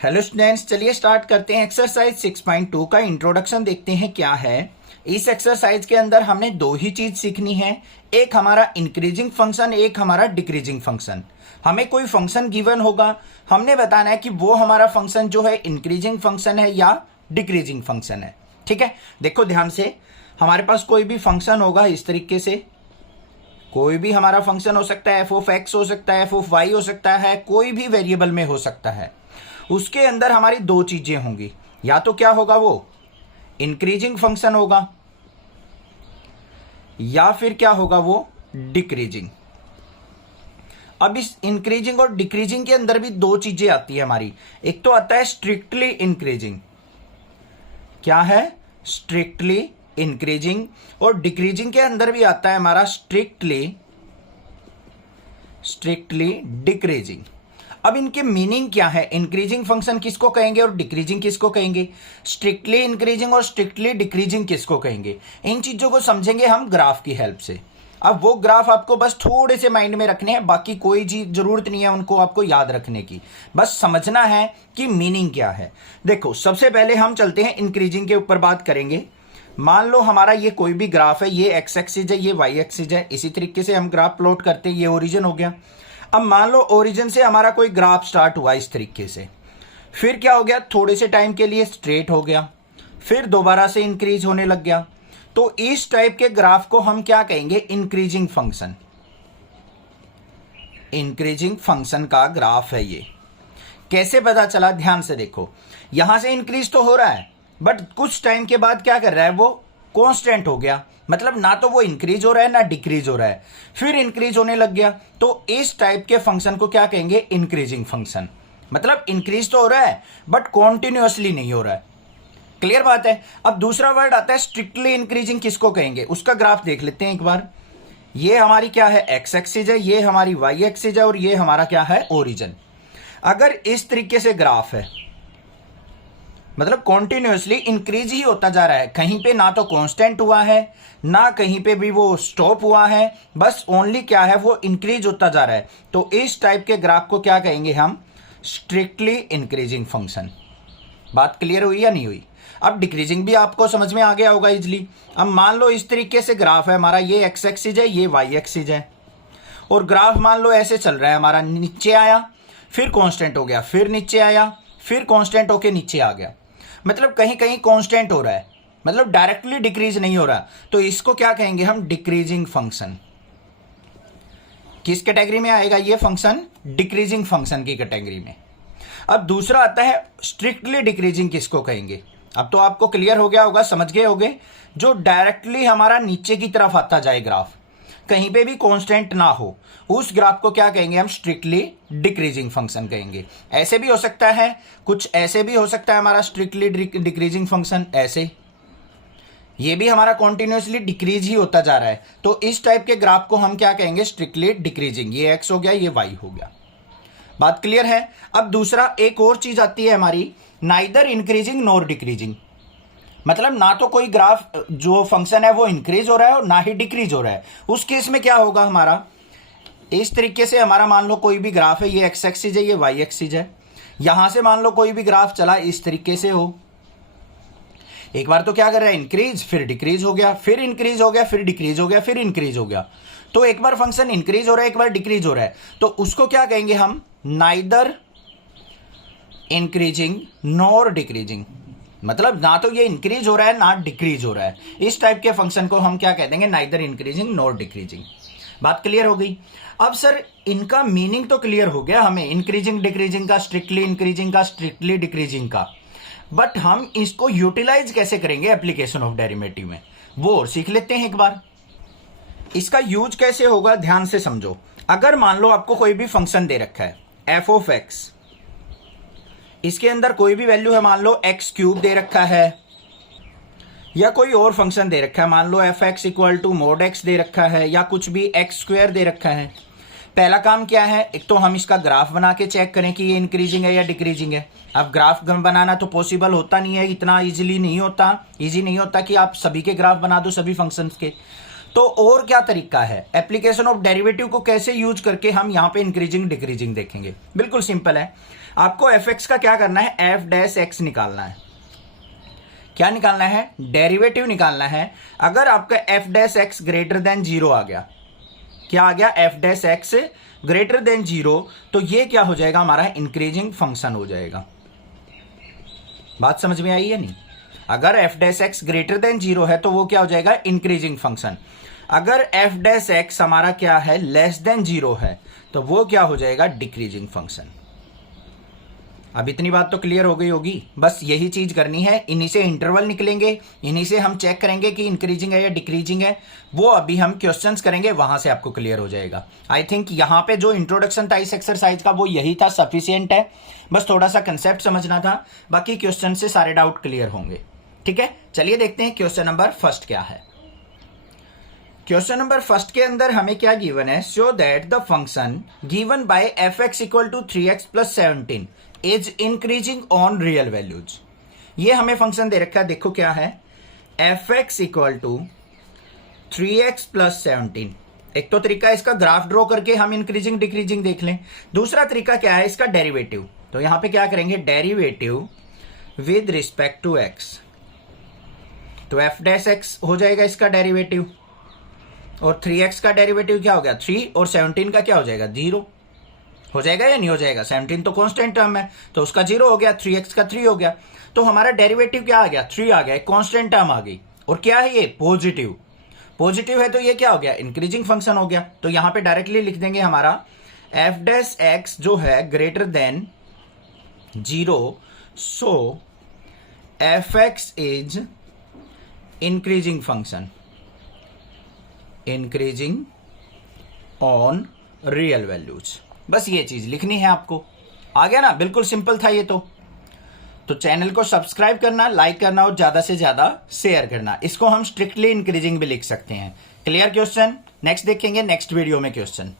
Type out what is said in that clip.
Hello students, चलिए start करते हैं। एक्सरसाइज 6.2 का इंट्रोडक्शन देखते हैं क्या है। इस एक्सरसाइज के अंदर हमने दो ही चीज सीखनी है, एक हमारा इंक्रीजिंग फंक्शन, एक हमारा डिक्रीजिंग फंक्शन। हमें कोई फंक्शन गिवन होगा, हमने बताना है कि वो हमारा फंक्शन जो है इंक्रीजिंग फंक्शन है या डिक्रीजिंग फंक्शन है। ठीक है, देखो ध्यान से, हमारे पास कोई भी फंक्शन होगा इस तरीके से, कोई भी हमारा फंक्शन हो सकता है, एफ ऑफ एक्स हो सकता है, एफ ऑफ वाई हो सकता है, कोई भी वेरिएबल में हो सकता है। उसके अंदर हमारी दो चीजें होंगी, या तो क्या होगा वो इंक्रीजिंग फंक्शन होगा या फिर क्या होगा वो डिक्रीजिंग। अब इस इंक्रीजिंग और डिक्रीजिंग के अंदर भी दो चीजें आती है हमारी, एक तो आता है स्ट्रिक्टली इंक्रीजिंग, क्या है स्ट्रिक्टली इंक्रीजिंग, और डिक्रीजिंग के अंदर भी आता है हमारा स्ट्रिक्टली डिक्रीजिंग। अब इनके मीनिंग क्या है, इंक्रीजिंग फंक्शन किसको कहेंगे और डिक्रीजिंग किसको कहेंगे, स्ट्रिक्टली इंक्रीजिंग और स्ट्रिक्टली डिक्रीजिंग किसको कहेंगे, इन चीजों को समझेंगे हम ग्राफ की हेल्प से। अब वो ग्राफ आपको बस थोड़े से माइंड में रखने हैं, बाकी कोई चीज जरूरत नहीं है उनको आपको याद रखने की, बस समझना है कि मीनिंग क्या है। देखो, सबसे पहले हम चलते हैं इंक्रीजिंग के ऊपर बात करेंगे। मान लो हमारा ये कोई भी ग्राफ है, ये एक्स एक्सिस है, ये वाई एक्सिस है, इसी तरीके से हम ग्राफ प्लॉट करते हैं, ये ओरिजिन हो गया। अब मान लो ओरिजिन से हमारा कोई ग्राफ स्टार्ट हुआ इस तरीके से, फिर क्या हो गया, थोड़े से टाइम के लिए स्ट्रेट हो गया, फिर दोबारा से इंक्रीज होने लग गया। तो इस टाइप के ग्राफ को हम क्या कहेंगे, इंक्रीजिंग फंक्शन। इंक्रीजिंग फंक्शन का ग्राफ है ये। कैसे पता चला, ध्यान से देखो, यहां से इंक्रीज तो हो रहा है बट कुछ टाइम के बाद क्या कर रहा है, वो कांस्टेंट हो गया, मतलब ना तो वो इंक्रीज हो रहा है ना डिक्रीज हो रहा है, फिर इंक्रीज होने लग गया। तो इस टाइप के फंक्शन को क्या कहेंगे, इंक्रीजिंग फंक्शन। मतलब इंक्रीज तो हो रहा है बट कॉन्टिन्यूअसली नहीं हो रहा है। क्लियर बात है। अब दूसरा वर्ड आता है स्ट्रिक्टली इंक्रीजिंग, किसको कहेंगे, उसका ग्राफ देख लेते हैं एक बार। ये हमारी क्या है, एक्स एक्सिस है, ये हमारी वाई एक्सिस है, और ये हमारा क्या है, ओरिजिन। अगर इस तरीके से ग्राफ है, मतलब कॉन्टिन्यूअसली इंक्रीज ही होता जा रहा है, कहीं पे ना तो कांस्टेंट हुआ है ना कहीं पे भी वो स्टॉप हुआ है, बस ओनली क्या है, वो इंक्रीज होता जा रहा है। तो इस टाइप के ग्राफ को क्या कहेंगे हम, स्ट्रिक्टली इंक्रीजिंग फंक्शन। बात क्लियर हुई या नहीं हुई। अब डिक्रीजिंग भी आपको समझ में आ गया होगा इजिली। अब मान लो इस तरीके से ग्राफ है हमारा, ये एक्स एक्सिस है, ये वाई एक्सिस है, और ग्राफ मान लो ऐसे चल रहा है हमारा, नीचे आया फिर कांस्टेंट हो गया, फिर नीचे आया फिर कांस्टेंट होके नीचे आ गया, मतलब कहीं कहीं कांस्टेंट हो रहा है, मतलब डायरेक्टली डिक्रीज नहीं हो रहा। तो इसको क्या कहेंगे हम, डिक्रीजिंग फंक्शन। किस कैटेगरी में आएगा ये फंक्शन, डिक्रीजिंग फंक्शन की कैटेगरी में। अब दूसरा आता है स्ट्रिक्टली डिक्रीजिंग, किसको कहेंगे। अब तो आपको क्लियर हो गया होगा, समझ गए होगे, जो डायरेक्टली हमारा नीचे की तरफ आता जाए ग्राफ, कहीं पे भी कांस्टेंट ना हो, उस ग्राफ को क्या कहेंगे हम, स्ट्रिक्टली डिक्रीजिंग फंक्शन कहेंगे। ऐसे भी हो सकता है, कुछ ऐसे भी हो सकता है हमारा स्ट्रिक्टली डिक्रीजिंग फंक्शन, ऐसे ये भी हमारा कॉन्टिन्यूसली डिक्रीज ही होता जा रहा है। तो इस टाइप के ग्राफ को हम क्या कहेंगे, स्ट्रिक्टली डिक्रीजिंग। ये एक्स हो गया, ये वाई हो गया। बात क्लियर है। अब दूसरा एक और चीज आती है हमारी, नाइदर इंक्रीजिंग नॉर डिक्रीजिंग। मतलब ना तो कोई ग्राफ जो फंक्शन है वो इंक्रीज हो रहा है और ना ही डिक्रीज हो रहा है। उस केस में क्या होगा हमारा, इस तरीके से हमारा मान लो कोई भी ग्राफ है, ये एक्स एक्सिस है, ये वाई एक्सिस है, यहां से मान लो कोई भी ग्राफ चला इस तरीके से हो, एक बार तो क्या कर रहा है, इंक्रीज, फिर डिक्रीज हो गया, फिर इंक्रीज हो गया, फिर डिक्रीज हो गया, फिर इंक्रीज हो गया। तो एक बार फंक्शन इंक्रीज हो रहा है, एक बार डिक्रीज हो रहा है, तो उसको क्या कहेंगे हम, नाइदर इंक्रीजिंग नॉर डिक्रीजिंग। मतलब ना तो ये इंक्रीज हो रहा है ना डिक्रीज हो रहा है। इस टाइप के फंक्शन को हम क्या कह देंगे, नाइदर इंक्रीजिंग नॉर डिक्रीजिंग। बात क्लियर हो गई। अब सर इनका मीनिंग तो क्लियर हो गया हमें, इंक्रीजिंग डिक्रीजिंग का, स्ट्रिक्टली इंक्रीजिंग का, स्ट्रिक्टली डिक्रीजिंग का, बट हम इसको यूटिलाइज कैसे करेंगे एप्लीकेशन ऑफ डेरिवेटिव में, वो और सीख लेते हैं एक बार। इसका यूज कैसे होगा, ध्यान से समझो। अगर मान लो आपको कोई भी फंक्शन दे रखा है एफ ऑफ एक्स, इसके अंदर कोई भी वैल्यू है, मान लो एक्स क्यूब दे रखा है, या कोई और फंक्शन दे रखा है, मान लो f x equal to mod x दे रखा है, या कुछ भी एक्स स्क्वायर दे रखा है। पहला काम क्या है, एक तो हम इसका ग्राफ बना के चेक करें कि ये इंक्रीजिंग है या डिक्रीजिंग है। अब ग्राफ बनाना तो पॉसिबल होता नहीं है, इतना इजी नहीं होता कि आप सभी के ग्राफ बना दो सभी फंक्शंस के। तो और क्या तरीका है, एप्लीकेशन ऑफ डेरिवेटिव को कैसे यूज करके हम यहाँ पे इंक्रीजिंग डिक्रीजिंग देखेंगे। बिल्कुल सिंपल है। आपको एफ एक्स का क्या करना है, एफ डैश एक्स निकालना है। क्या निकालना है, डेरिवेटिव निकालना है। अगर आपका F dash x greater than 0 आ गया, क्या आ गया, F dash x greater than 0, तो ये क्या हो जाएगा, हमारा इंक्रीजिंग फंक्शन हो जाएगा। बात समझ में आई है नहीं? अगर F dash x greater than 0 है तो वो क्या हो जाएगा, इंक्रीजिंग फंक्शन। अगर एफ डैश एक्स हमारा क्या है, लेस देन 0 है, तो वो क्या हो जाएगा, डिक्रीजिंग फंक्शन। अब इतनी बात तो क्लियर हो गई होगी। बस यही चीज करनी है, इन्हीं से इंटरवल निकलेंगे, इन्हीं से हम चेक करेंगे कि इंक्रीजिंग है या डिक्रीजिंग है। वो अभी हम क्वेश्चंस करेंगे, वहां से आपको क्लियर हो जाएगा। आई थिंक यहां पे जो इंट्रोडक्शन था इस एक्सरसाइज का वो यही था, सफिशियंट है। बस थोड़ा सा कंसेप्ट समझना था, बाकी क्वेश्चन से सारे डाउट क्लियर होंगे। ठीक है, चलिए देखते हैं क्वेश्चन नंबर फर्स्ट क्या है। क्वेश्चन नंबर फर्स्ट के अंदर हमें क्या गिवन है, show that the function given by f x equal to 3x plus 17 is increasing on real values. ये हमें फंक्शन दे रखा है, देखो क्या है, f x equal to 3x plus 17। एक तो तरीका है इसका ग्राफ ड्रॉ करके हम इंक्रीजिंग डिक्रीजिंग देख लें। दूसरा तरीका क्या है, इसका डेरिवेटिव। तो यहां पे क्या करेंगे, derivative with respect to x। तो एफ डैश एक्स हो जाएगा इसका डेरिवेटिव, और 3x का डेरिवेटिव क्या हो गया, 3, और 17 का क्या हो जाएगा, 0 हो जाएगा या नहीं हो जाएगा। 17 तो कांस्टेंट टर्म है, तो उसका 0 हो गया, 3x का 3 हो गया। तो हमारा डेरिवेटिव क्या आ गया, 3 आ गया, कांस्टेंट टर्म आ गई। और क्या है ये, पॉजिटिव। पॉजिटिव है तो ये क्या हो गया, इंक्रीजिंग फंक्शन हो गया। तो यहां पे डायरेक्टली लिख देंगे हमारा एफ डैश एक्स जो है greater than 0, so F x is increasing function, increasing on real values. बस ये चीज लिखनी है आपको। आ गया ना, बिल्कुल सिंपल था ये तो चैनल को सब्सक्राइब करना, लाइक करना और ज्यादा से ज्यादा शेयर करना। इसको हम स्ट्रिक्टली इंक्रीजिंग भी लिख सकते हैं। क्लियर क्वेश्चन, नेक्स्ट देखेंगे नेक्स्ट वीडियो में क्वेश्चन।